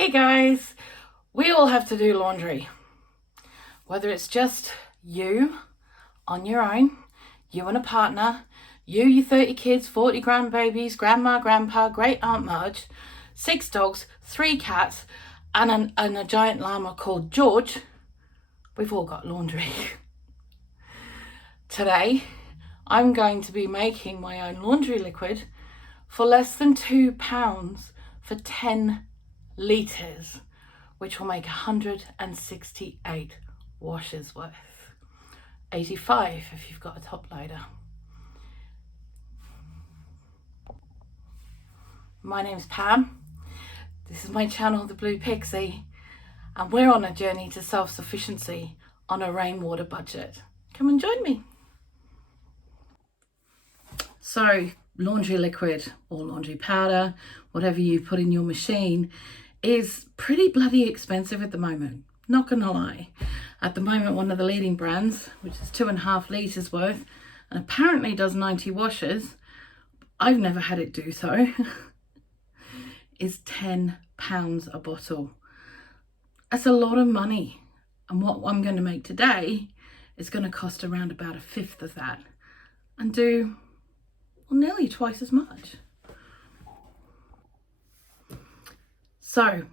Hey guys, we all have to do laundry. Whether it's just you on your own, you and a partner, you, your 30 kids, 40 grandbabies, grandma, grandpa, great aunt Marge, 6 dogs, 3 cats, and a giant llama called George, we've all got laundry. Today, I'm going to be making my own laundry liquid for less than £2 for 10 litres, which will make 168 washes worth. 85 if you've got a top loader. My name's Pam. This is my channel, The Blue Pixie, and we're on a journey to self-sufficiency on a rainwater budget. Come and join me. So, laundry liquid or laundry powder, whatever you put in your machine, is pretty bloody expensive at the moment. Not gonna lie. At the moment, one of the leading brands, which is 2.5 litres worth, and apparently does 90 washes, I've never had it do so, is £10 a bottle. That's a lot of money. And what I'm going to make today is going to cost around about 1/5 of that and do nearly twice as much. So,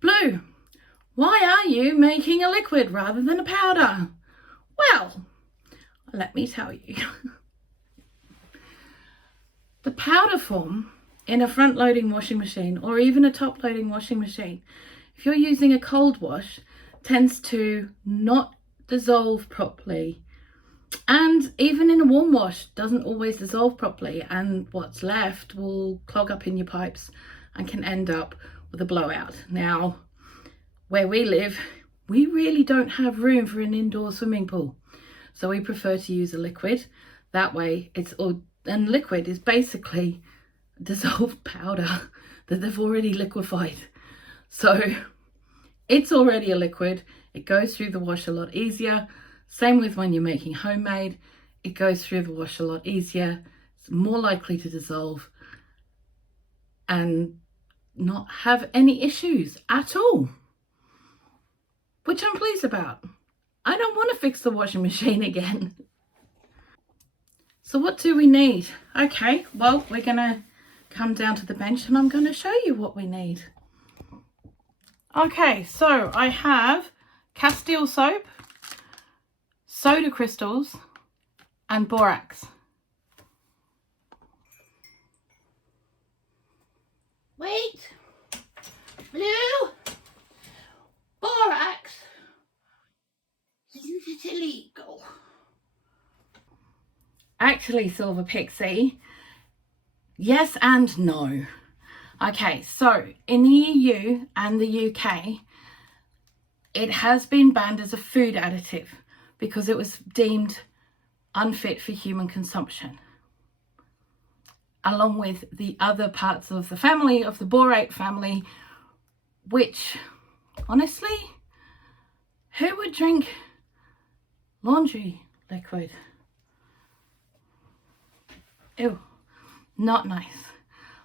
Blue, why are you making a liquid rather than a powder? Well, let me tell you. The powder form in a front loading washing machine or even a top loading washing machine, if you're using a cold wash, tends to not dissolve properly. And even in a warm wash, doesn't always dissolve properly, and what's left will clog up in your pipes and can end up with a blowout. Now, where we live, we really don't have room for an indoor swimming pool, so we prefer to use a liquid. That way, and liquid is basically dissolved powder that they've already liquefied. So it's already a liquid. It goes through the wash a lot easier. Same with when you're making homemade, it goes through the wash a lot easier. It's more likely to dissolve and not have any issues at all, which I'm pleased about. I don't want to fix the washing machine again. So what do we need? Okay, well, we're gonna come down to the bench and I'm gonna show you what we need. Okay, so I have Castile soap, soda crystals, and borax. Wait, Blue, borax, isn't it illegal? Actually, Silver Pixie, yes and no. Okay, so in the EU and the UK, it has been banned as a food additive because it was deemed unfit for human consumption, along with the other parts of the family, of the borate family, which, honestly, who would drink laundry liquid? Ew, not nice.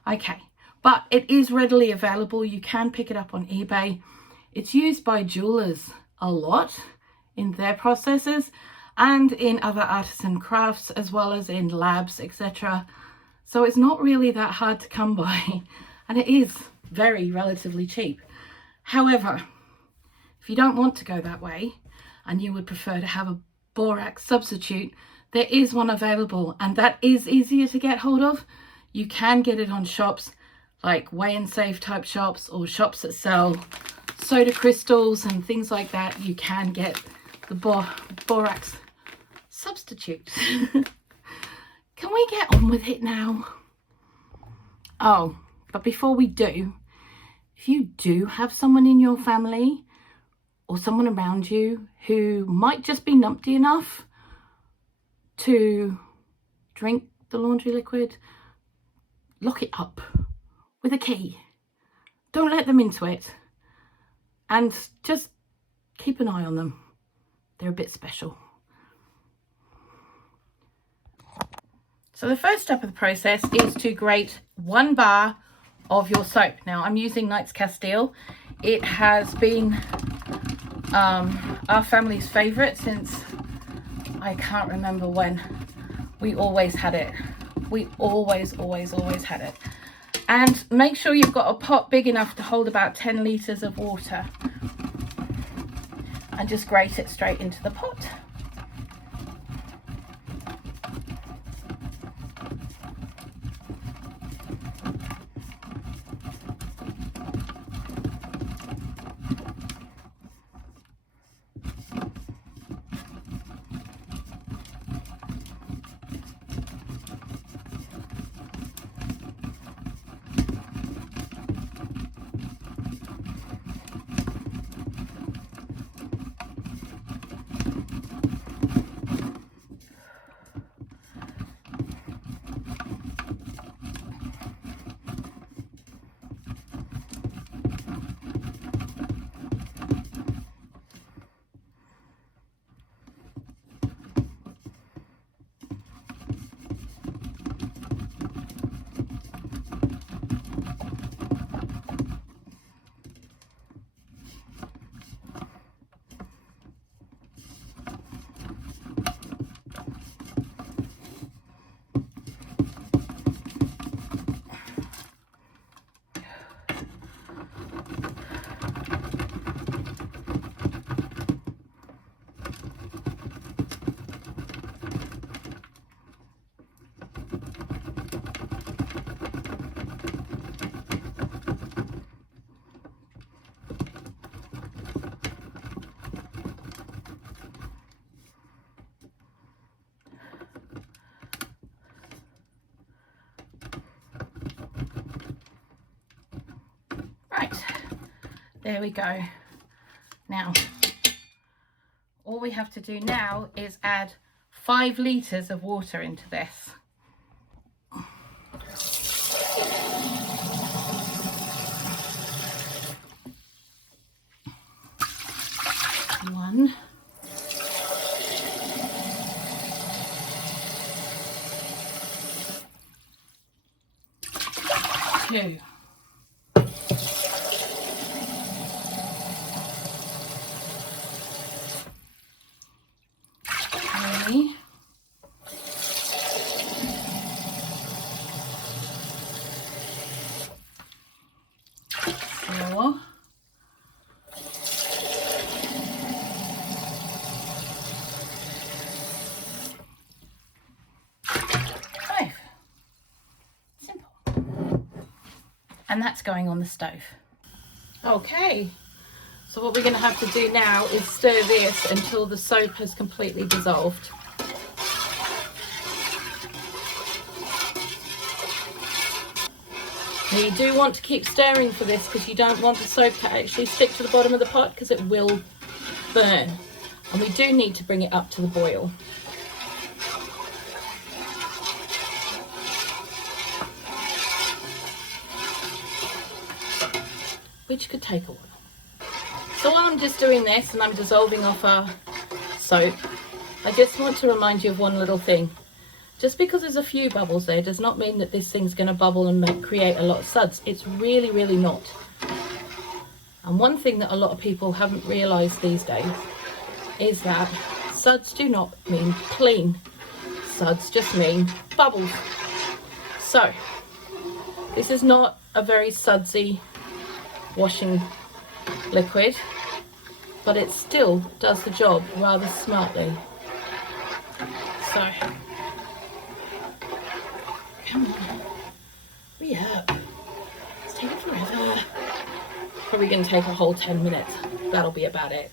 Okay, but it is readily available. You can pick it up on eBay. It's used by jewelers a lot in their processes and in other artisan crafts, as well as in labs, etc. So it's not really that hard to come by, and it is very relatively cheap. However, if you don't want to go that way and you would prefer to have a borax substitute, there is one available, and that is easier to get hold of. You can get it on shops like Weigh and Save type shops, or shops that sell soda crystals and things like that. You can get the borax substitute. Can we get on with it now? Oh, but before we do, if you do have someone in your family or someone around you who might just be numpty enough to drink the laundry liquid, lock it up with a key. Don't let them into it, and just keep an eye on them. They're a bit special. So the first step of the process is to grate 1 bar of your soap. Now I'm using Cup Castile. It has been our family's favorite since I can't remember when. We always had it. We always had it. And make sure you've got a pot big enough to hold about 10 litres of water, and just grate it straight into the pot. Right, there we go. Now, all we have to do now is add 5 litres of water into this. One. Two. 3. 4. 5. Simple. And that's going on the stove. Okay, so what we're going to have to do now is stir this until the soap has completely dissolved. Now you do want to keep stirring for this because you don't want the soap to actually stick to the bottom of the pot because it will burn. And we do need to bring it up to the boil. Which could take a while. So while I'm just doing this and I'm dissolving off our soap, I just want to remind you of one little thing. Just because there's a few bubbles there does not mean that this thing's going to bubble and create a lot of suds. It's really not. And one thing that a lot of people haven't realised these days is that suds do not mean clean. Suds just mean bubbles. So this is not a very sudsy washing liquid, but it still does the job rather smartly. So come on, hurry up, it's taking forever. Probably going to take a whole 10 minutes. That'll be about it.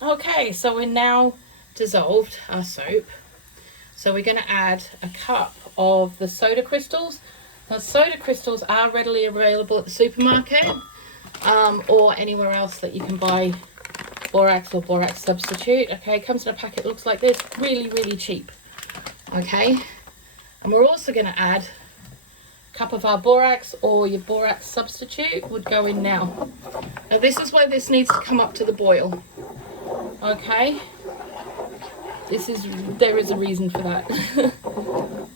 Okay, so we're now dissolved our soap, so we're going to add a cup of the soda crystals. Now soda crystals are readily available at the supermarket, or anywhere else that you can buy borax or borax substitute. Okay, it comes in a packet, looks like this, really cheap. Okay, and we're also going to add a cup of our borax, or your borax substitute would go in now. Now this is why this needs to come up to the boil. Okay, there is a reason for that.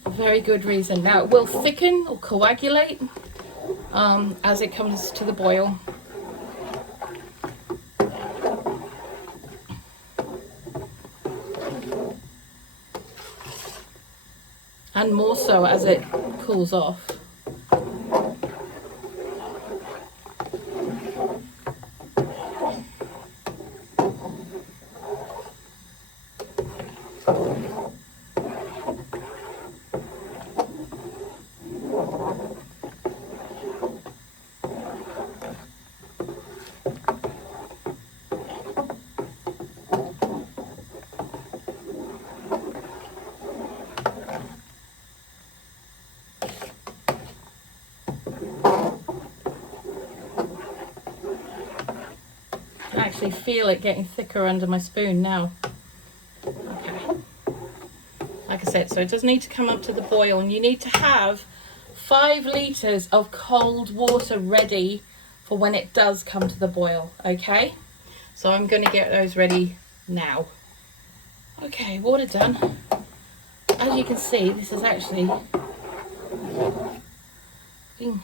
A very good reason. Now it will thicken or coagulate as it comes to the boil. And more so as it cools off. I actually feel it getting thicker under my spoon now. Okay. Like I said, so it does need to come up to the boil, and you need to have 5 litres of cold water ready for when it does come to the boil, okay? So I'm going to get those ready now. Okay, water done. As you can see, this is actually being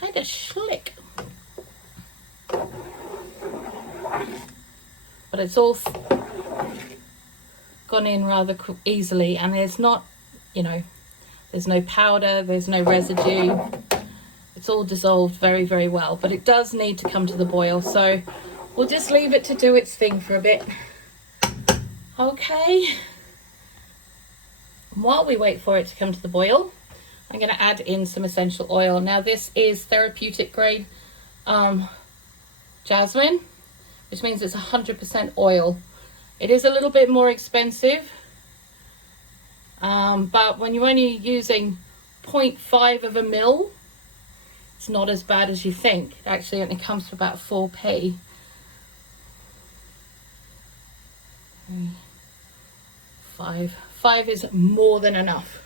kind of slick. But it's all gone in rather easily, and there's not, you know, there's no powder, there's no residue. It's all dissolved very, very well, but it does need to come to the boil, so we'll just leave it to do its thing for a bit. Okay. While we wait for it to come to the boil, I'm going to add in some essential oil. Now this is therapeutic grade jasmine, which means it's 100% oil. It is a little bit more expensive, but when you're only using 0.5 of a mil, it's not as bad as you think. It actually only comes to about 4p. 5 is more than enough.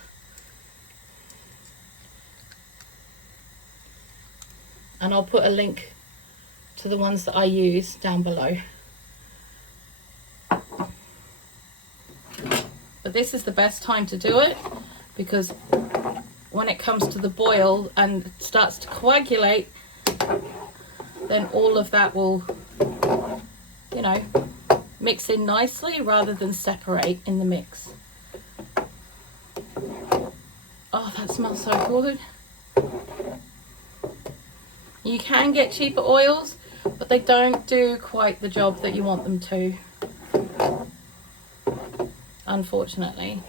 And I'll put a link to the ones that I use down below. But this is the best time to do it, because when it comes to the boil and it starts to coagulate, then all of that will, you know, mix in nicely rather than separate in the mix. Oh, that smells so good. You can get cheaper oils, but they don't do quite the job that you want them to, unfortunately.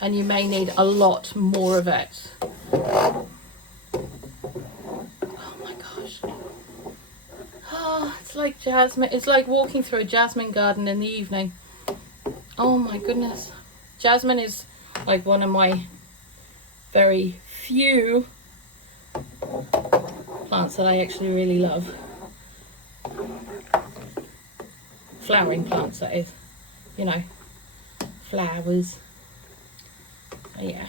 And you may need a lot more of it. Oh my gosh. Oh, it's like jasmine. It's like walking through a jasmine garden in the evening. Oh my goodness. Jasmine is like one of my very few plants that I actually really love. Flowering plants, that is. You know, flowers. Yeah,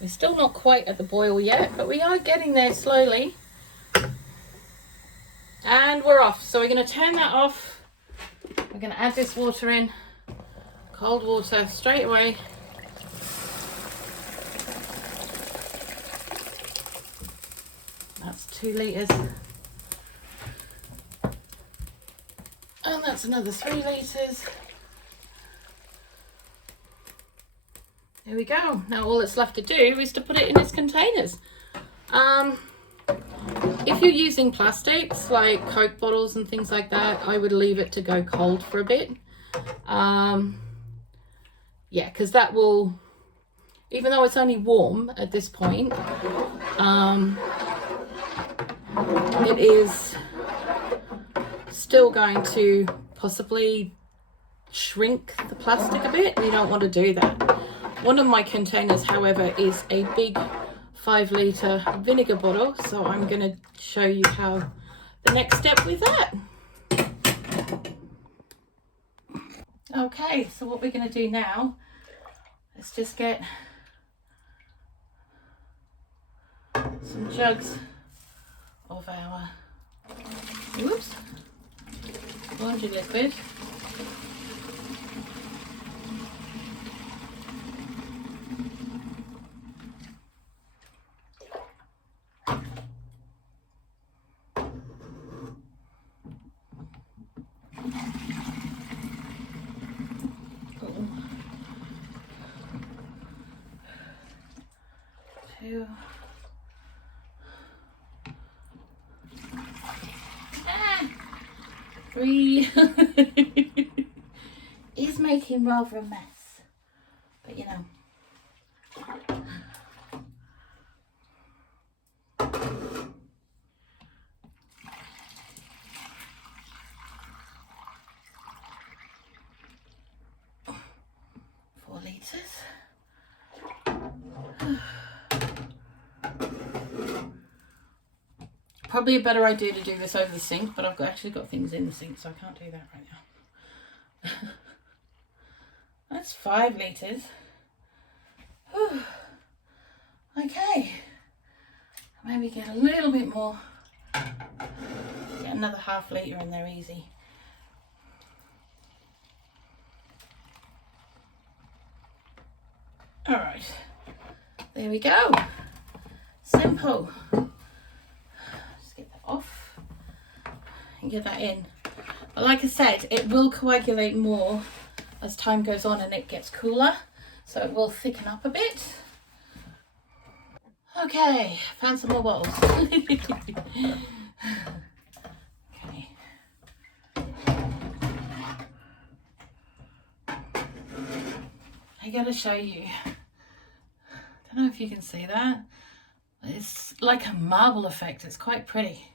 we're still not quite at the boil yet, but we are getting there slowly. And we're off. So we're going to turn that off. We're going to add this water in. Cold water straight away. That's 2 litres. And that's another 3 litres. There we go. Now all that's left to do is to put it in its containers. If you're using plastics like Coke bottles and things like that, I would leave it to go cold for a bit. Yeah, because that will, even though it's only warm at this point, it is still going to possibly shrink the plastic a bit. You don't want to do that. One of my containers, however, is a big 5 litre vinegar bottle, so I'm going to show you how the next step with that. Okay, so what we're going to do now, let's just get some jugs of our laundry liquid. 3 is making rather a mess, but you know. Litres. Probably a better idea to do this over the sink, but I've actually got things in the sink, so I can't do that right now. That's 5 litres. Okay, maybe get a little bit more. Get another ½ litre in there easy. All right, there we go. Simple. Just get that off and get that in. But like I said, it will coagulate more as time goes on and it gets cooler, so it will thicken up a bit. Okay, found some more bottles. Okay. I gotta show you. I don't know if you can see that. It's like a marble effect. It's quite pretty.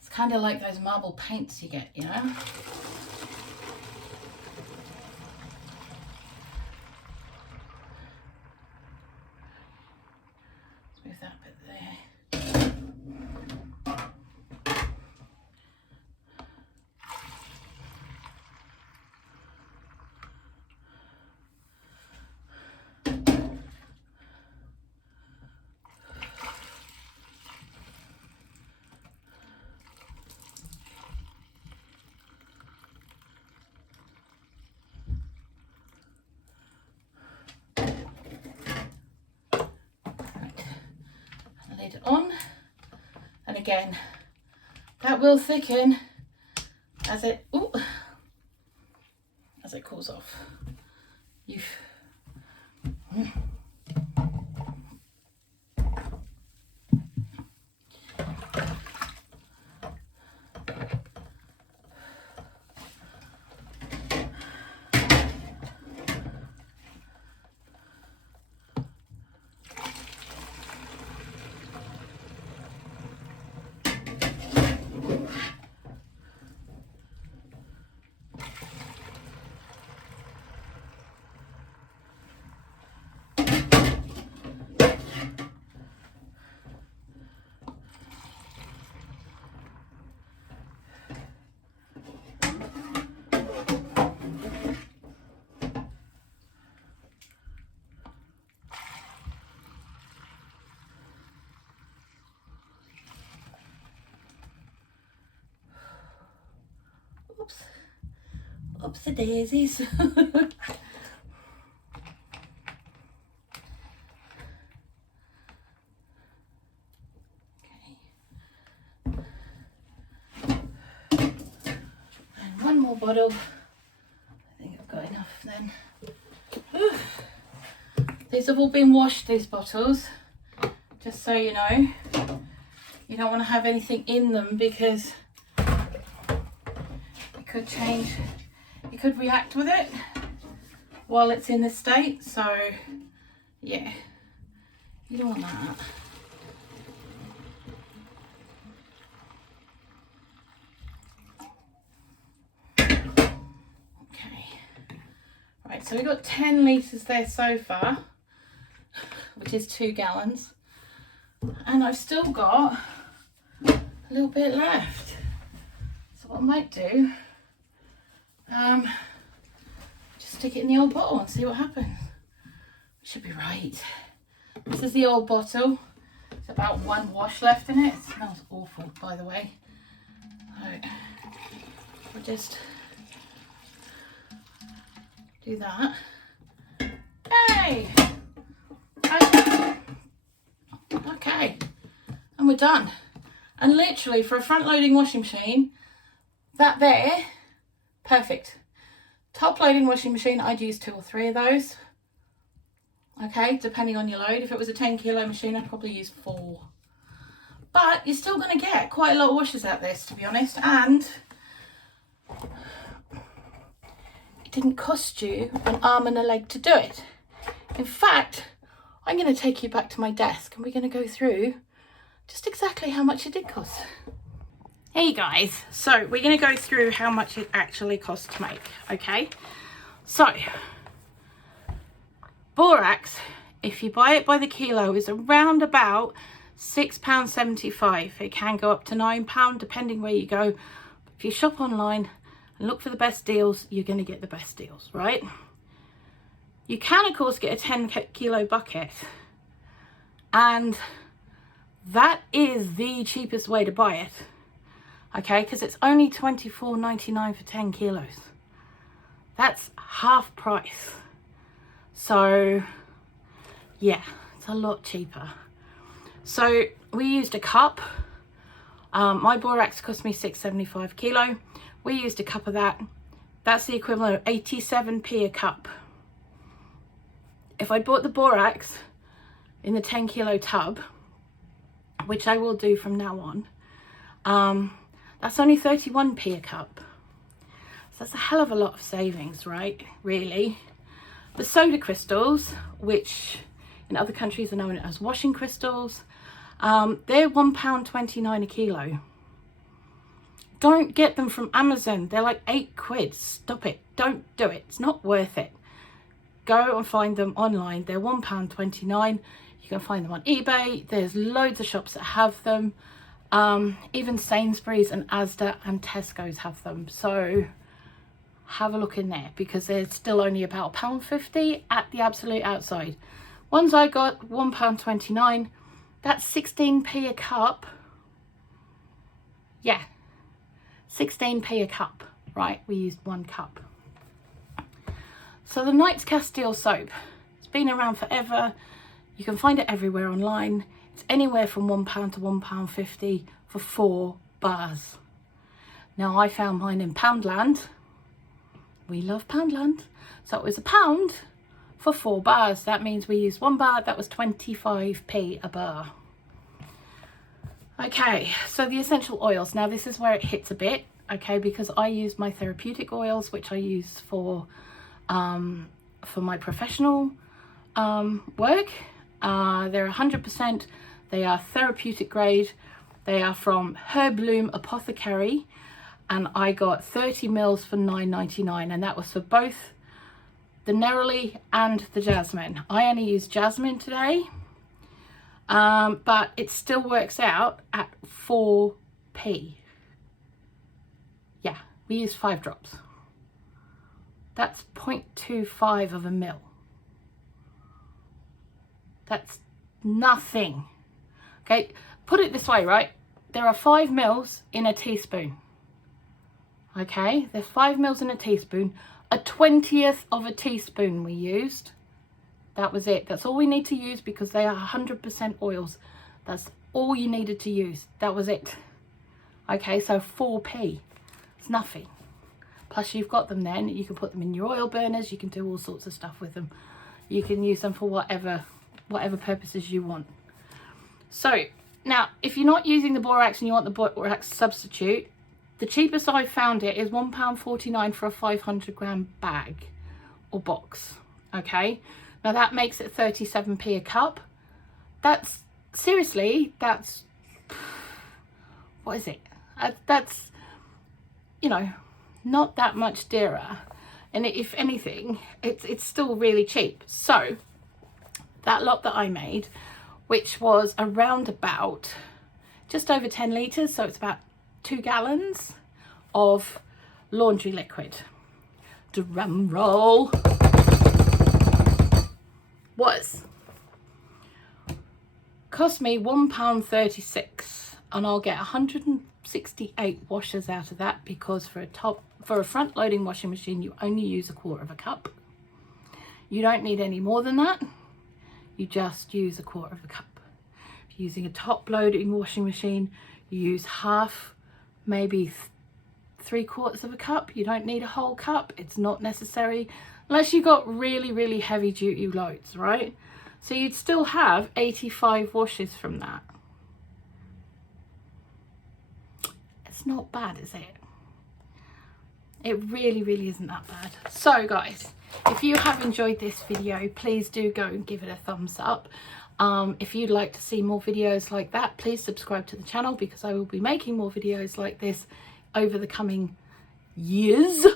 It's kind of like those marble paints you get, you know? Let's move that bit there. It on, and again that will thicken as it cools off. Oopsie daisies. Okay. And one more bottle. I think I've got enough then. These have all been washed, these bottles, just so you know. You don't want to have anything in them because it could change. You could react with it while it's in this state, so yeah, you don't want that. Okay, right, so we've got 10 litres there so far, which is 2 gallons, and I've still got a little bit left. So what I might do, just stick it in the old bottle and see what happens. Should be right. This is the old bottle. It's about 1 wash left in it. It smells awful, by the way. Right. We'll just do that. Hey! Okay. And we're done. And literally for a front loading washing machine, that there, perfect. Top loading washing machine, I'd use 2 or 3 of those. Okay, depending on your load. If it was a 10 kilo machine, I'd probably use 4. But you're still going to get quite a lot of washes out of this, to be honest. And it didn't cost you an arm and a leg to do it. In fact, I'm going to take you back to my desk and we're going to go through just exactly how much it did cost. Hey guys, so we're going to go through how much it actually costs to make, okay? So, Borax, if you buy it by the kilo, is around about £6.75. It can go up to £9 depending where you go. If you shop online and look for the best deals, you're going to get the best deals, right? You can, of course, get a 10 kilo bucket, and that is the cheapest way to buy it, okay? Because it's only £24.99 for 10 kilos. That's half price. So, yeah, it's a lot cheaper. So, we used a cup. My Borax cost me £6.75 kilo. We used a cup of that. That's the equivalent of 87p a cup. If I bought the Borax in the 10 kilo tub, which I will do from now on, that's only 31p a cup. So that's a hell of a lot of savings, right? Really. The soda crystals, which in other countries are known as washing crystals, they're £1.29 a kilo. Don't get them from Amazon. They're like £8. Stop it. Don't do it. It's not worth it. Go and find them online. They're £1.29. You can find them on eBay. There's loads of shops that have them. Even Sainsbury's and Asda and Tesco's have them. So have a look in there, because they're still only about £1.50 at the absolute outside. Ones I got, £1.29. That's 16p a cup. Yeah, 16p a cup. Right, we used 1 cup. So the Cup Castile Soap, it's been around forever. You can find it everywhere online. It's anywhere from £1 to £1.50 for 4 bars. Now I found mine in Poundland. We love Poundland. So it was £1 for 4 bars. That means we used 1 bar. That was 25p a bar. Okay, so the essential oils. Now this is where it hits a bit, okay, because I use my therapeutic oils, which I use for my professional work. They're 100%. They are therapeutic grade. They are from Herbloom Apothecary, and I got 30 mils for £9.99, and that was for both the neroli and the jasmine. I only use jasmine today, but it still works out at 4p. Yeah, we used 5 drops. That's 0.25 of a mil. That's nothing. Okay, put it this way, right? There are 5 mils in a teaspoon. Okay, there's 5 mils in a teaspoon. A 20th of a teaspoon we used. That was it. That's all we need to use, because they are 100% oils. That's all you needed to use. That was it. Okay, so 4p. It's nothing. Plus you've got them then. You can put them in your oil burners. You can do all sorts of stuff with them. You can use them for whatever purposes you want. So now, if you're not using the Borax and you want the Borax substitute, the cheapest I found it is £1.49 for a 500 gram bag or box. Okay, now that makes it 37p a cup. That's seriously, that's, what is it? That's, you know, not that much dearer. And if anything, it's still really cheap. So that lot that I made, which was around about just over 10 litres, so it's about 2 gallons of laundry liquid. Drum roll. Cost me £1.36, and I'll get 168 washers out of that, because for a front loading washing machine you only use 1/4 cup. You don't need any more than that. You just use 1/4 cup. If you're using a top loading washing machine, you use half, maybe 3/4 cup. You don't need a whole cup. It's not necessary unless you got really heavy duty loads, right? So you'd still have 85 washes from that. It's not bad, is it? It really, really isn't that bad. So guys, if you have enjoyed this video, please do go and give it a thumbs up. If you'd like to see more videos like that, please subscribe to the channel, because I will be making more videos like this over the coming years.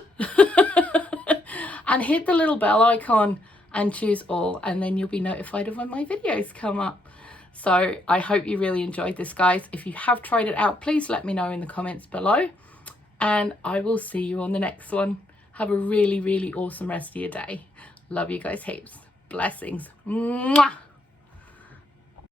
And hit the little bell icon and choose all, and then you'll be notified of when my videos come up. So I hope you really enjoyed this, guys. If you have tried it out, please let me know in the comments below, and I will see you on the next one. Have a really, really awesome rest of your day. Love you guys heaps. Blessings. Mwah!